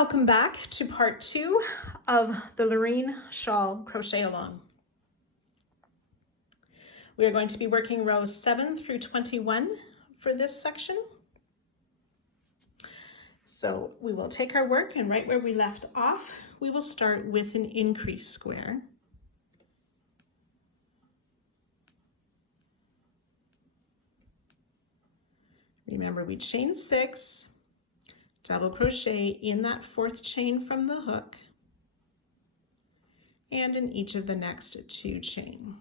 Welcome back to part 2 of the Laurene Shawl Crochet Along. We are going to be working rows 7 through 21 for this section. So we will take our work, and right where we left off, we will start with an increase square. Remember, we chain 6, double crochet in that 4th chain from the hook, and in each of the next 2 chain.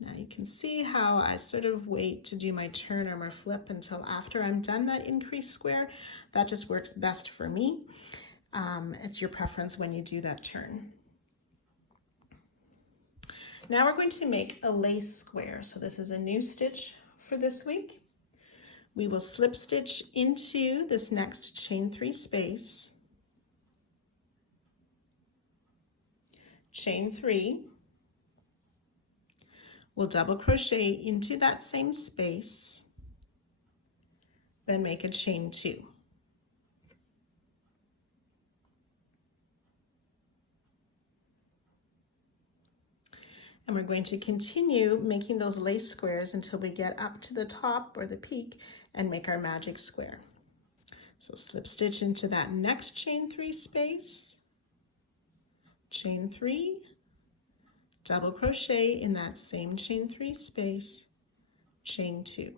Now you can see how I sort of wait to do my turn or my flip until after I'm done that increase square. That just works best for me. It's your preference when you do that turn. Now we're going to make a lace square. So this is a new stitch for this week. We will slip stitch into this next chain 3 space, chain 3, we'll double crochet into that same space, then make a chain 2. And we're going to continue making those lace squares until we get up to the top or the peak and make our magic square. So slip stitch into that next chain 3 space, chain 3, double crochet in that same chain 3 space, chain 2,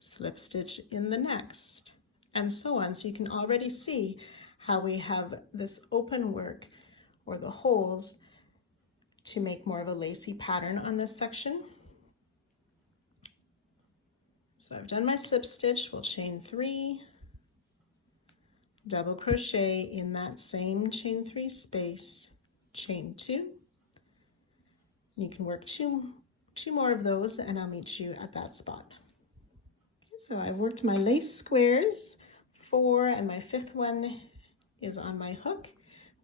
slip stitch in the next, and so on. So you can already see how we have this open work or the holes to make more of a lacy pattern on this section. So I've done my slip stitch, we'll chain 3, double crochet in that same chain 3 space, chain 2. You can work two more of those and I'll meet you at that spot. Okay, so I've worked my lace squares, 4, and my 5th one is on my hook.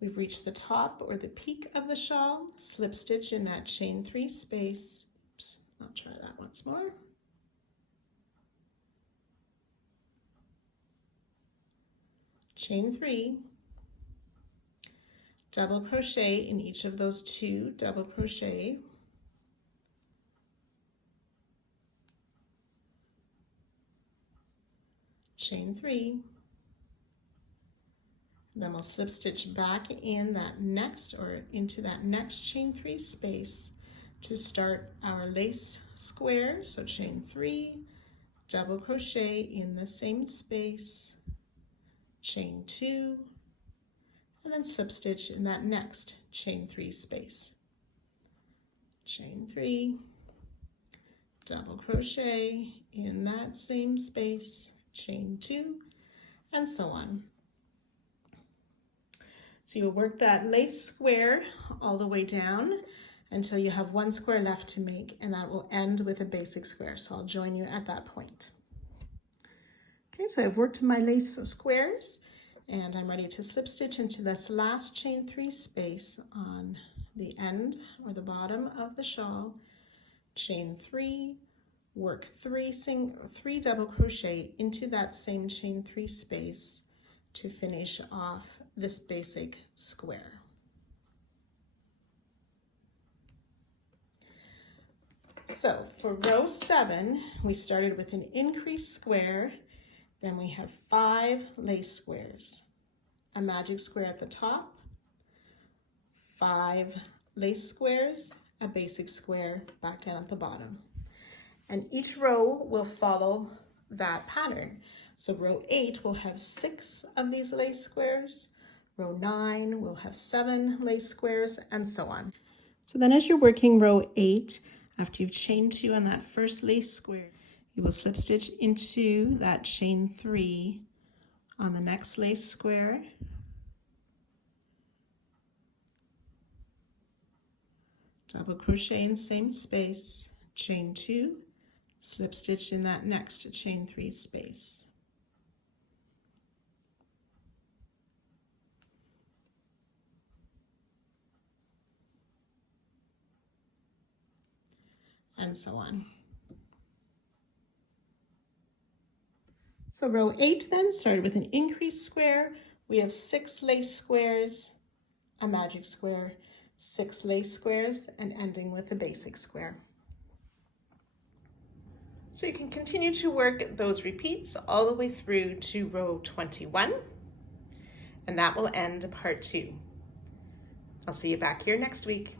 We've reached the top or the peak of the shawl, slip stitch in that chain 3 space. Oops, I'll try that once more. Chain 3, double crochet in each of those 2 double crochet, chain 3, then we'll slip stitch back in that next or into that next chain 3 space to start our lace square. So chain 3, double crochet in the same space, chain 2, and then slip stitch in that next chain 3 space, chain 3, double crochet in that same space, chain 2, and so on. So you'll work that lace square all the way down until you have 1 square left to make, and that will end with a basic square. So I'll join you at that point. Okay, so I've worked my lace squares and I'm ready to slip stitch into this last chain 3 space on the end or the bottom of the shawl, chain 3, work 3 double crochet into that same chain 3 space to finish off this basic square. So for row 7, we started with an increase square, then we have 5 lace squares, a magic square at the top, 5 lace squares, a basic square back down at the bottom. And each row will follow that pattern. So row 8 will have 6 of these lace squares, row 9 will have 7 lace squares, and so on. So then as you're working row 8, after you've chained 2 on that first lace square, you will slip stitch into that chain 3 on the next lace square, double crochet in same space, chain 2, slip stitch in that next chain 3 space. And so on. So row 8 then started with an increased square. We have 6 lace squares, a magic square, 6 lace squares, and ending with a basic square. So you can continue to work those repeats all the way through to row 21, and that will end part 2. I'll see you back here next week.